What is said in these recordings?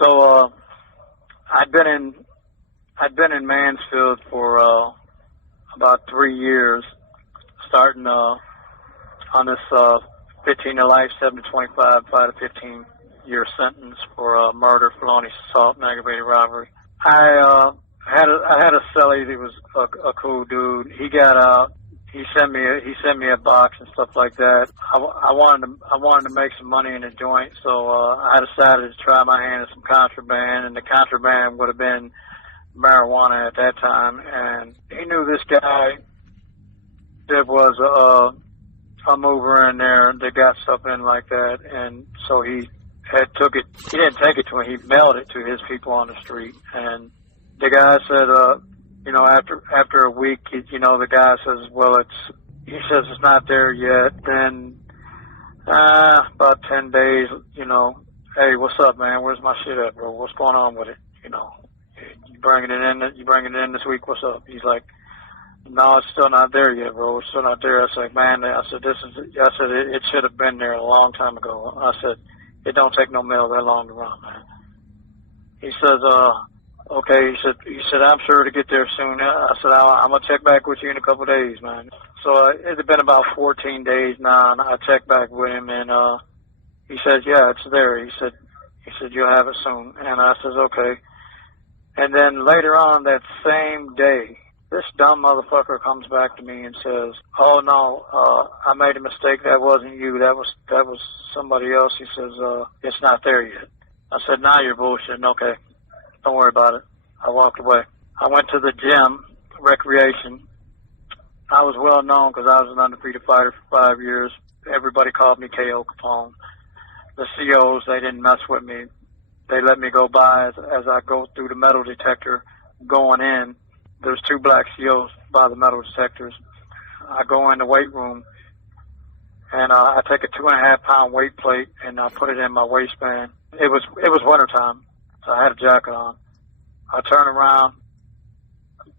So I'd been in Mansfield for about 3 years, starting on this 15 to life, 7 to 25, 5 to 15-year sentence for murder, felonious assault, and aggravated robbery. I had a cellie that was a cool dude. He got out. He sent me a box and stuff like that. I wanted to make some money in the joint, so I decided to try my hand at some contraband, and the contraband would have been marijuana at that time. And he knew this guy that was a mover in there that got stuff in like that, and so he took it. He didn't take it to him. He mailed it to his people on the street, and the guy said, after a week, the guy says, well, he says it's not there yet. Then, about 10 days, hey, what's up, man? Where's my shit at, bro? What's going on with it? You bringing it in this week? What's up? He's like, no, it's still not there yet, bro. It's still not there. I said, man, it should have been there a long time ago. I said, it don't take no mail that long to run, man. He says, okay, he said, I'm sure to get there soon. I said, I'm going to check back with you in a couple of days, man. So it had been about 14 days now, and I checked back with him, and he says, yeah, it's there. He said, you'll have it soon. And I says, okay. And then later on that same day, this dumb motherfucker comes back to me and says, oh, no, I made a mistake. That wasn't you. That was somebody else. He says, it's not there yet. I said, nah, you're bullshitting. Okay. Don't worry about it. I walked away. I went to the gym, recreation. I was well known because I was an undefeated fighter for 5 years. Everybody called me K.O. Capone. The COs, they didn't mess with me. They let me go by as I go through the metal detector going in. There's 2 black COs by the metal detectors. I go in the weight room, and I take a 2.5-pound weight plate, and I put it in my waistband. It was wintertime. So I had a jacket on. I turn around.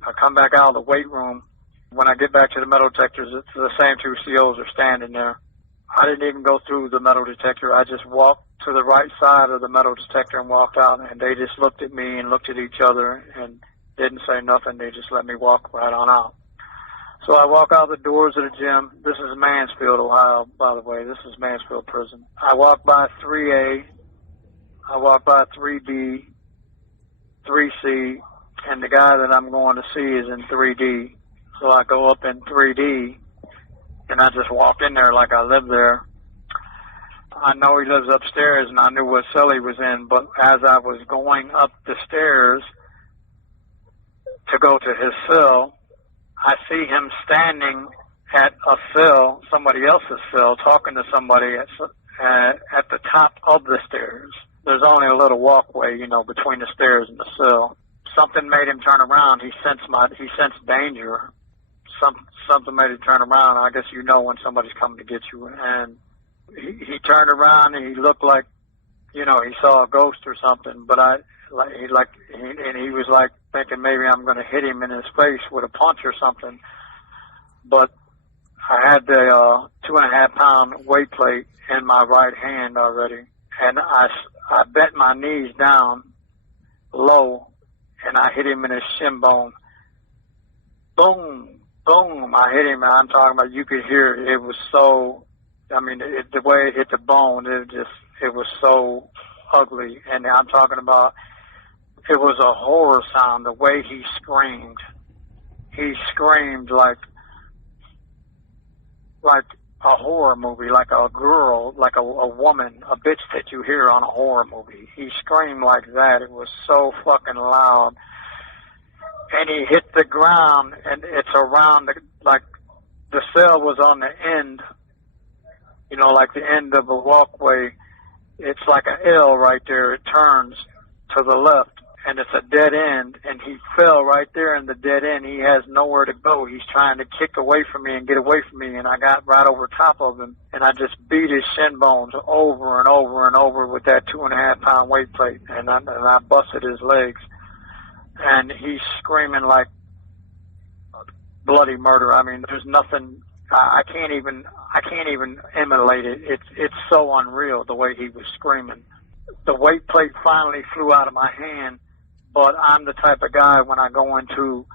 I come back out of the weight room. When I get back to the metal detectors, it's the same 2 COs are standing there. I didn't even go through the metal detector. I just walked to the right side of the metal detector and walked out, and they just looked at me and looked at each other and didn't say nothing. They just let me walk right on out. So I walk out the doors of the gym. This is Mansfield, Ohio, by the way. This is Mansfield Prison. I walk by 3A. I walk by 3D, 3C, and the guy that I'm going to see is in 3D. So I go up in 3D, and I just walk in there like I live there. I know he lives upstairs, and I knew what cell he was in, but as I was going up the stairs to go to his cell, I see him standing at a cell, somebody else's cell, talking to somebody at the top of the stairs. There's only a little walkway, between the stairs and the cell. Something made him turn around. He sensed danger. Something made him turn around. I guess when somebody's coming to get you. And he turned around and he looked like, he saw a ghost or something. But he was like thinking maybe I'm going to hit him in his face with a punch or something. But I had the 2.5-pound weight plate in my right hand already, and I bent my knees down low, and I hit him in his shin bone. Boom, boom, I hit him. I'm talking about, you could hear it. It was so, the way it hit the bone, it was so ugly. And I'm talking about, it was a horror sound, the way he screamed. He screamed like a horror movie, like a girl, like a woman, a bitch that you hear on a horror movie. He screamed like that. It was so fucking loud. And he hit the ground, and it's around, the cell was on the end, like the end of a walkway. It's like an L right there. It turns to the left, and it's a dead end, and he fell right there in the dead end. He has nowhere to go. He's trying to kick away from me and get away from me, and I got right over top of him, and I just beat his shin bones over and over and over with that 2.5-pound weight plate, and I busted his legs, and he's screaming like bloody murder. There's nothing. I can't even emulate it. It's so unreal the way he was screaming. the weight plate finally flew out of my hand, but I'm the type of guy, when I go into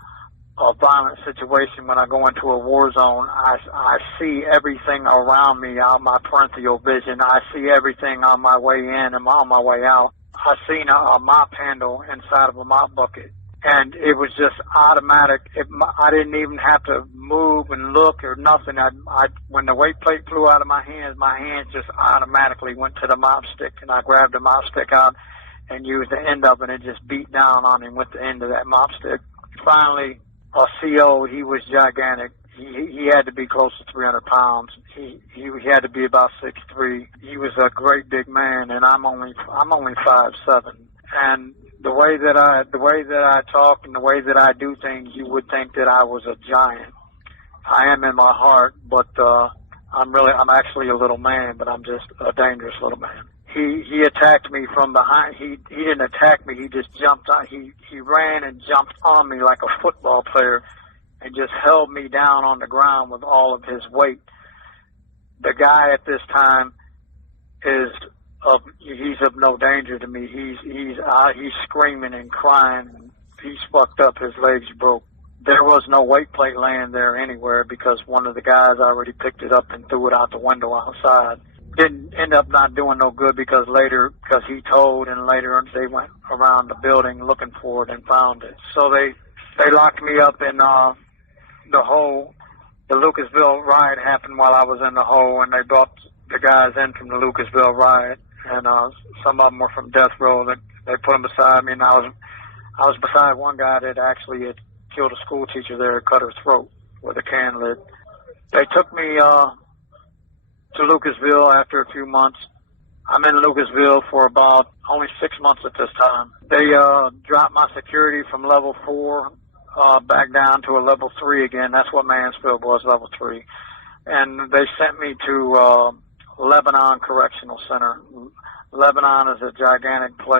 a violent situation, when I go into a war zone, I see everything around me out my peripheral vision. I see everything on my way in and on my way out. I seen a mop handle inside of a mop bucket, and it was just automatic. I didn't even have to move and look or nothing. When the weight plate flew out of my hands just automatically went to the mop stick, and I grabbed the mop stick out and used the end of it and just beat down on him with the end of that mop stick. Finally, a CO, he was gigantic. He had to be close to 300 pounds. He had to be about 6'3". He was a great big man, and I'm only 5'7". And the way that I talk and the way that I do things, you would think that I was a giant. I am in my heart, but I'm actually a little man, but I'm just a dangerous little man. He attacked me from behind. He didn't attack me. He just jumped on. He ran and jumped on me like a football player, and just held me down on the ground with all of his weight. The guy at this time he's of no danger to me. He's screaming and crying. He's fucked up. His legs broke. There was no weight plate laying there anywhere because one of the guys already picked it up and threw it out the window outside. Didn't end up not doing no good because he told, and later they went around the building looking for it and found it. So they locked me up in the hole. The Lucasville riot happened while I was in the hole, and they brought the guys in from the Lucasville riot, and some of them were from death row. They put them beside me, and I was beside one guy that actually had killed a school teacher there and cut her throat with a can lid. They took me to Lucasville after a few months. I'm in Lucasville for about only 6 months at this time. They dropped my security from level 4 back down to a level 3 again. That's what Mansfield was, level 3. And they sent me to Lebanon Correctional Center. Lebanon is a gigantic place.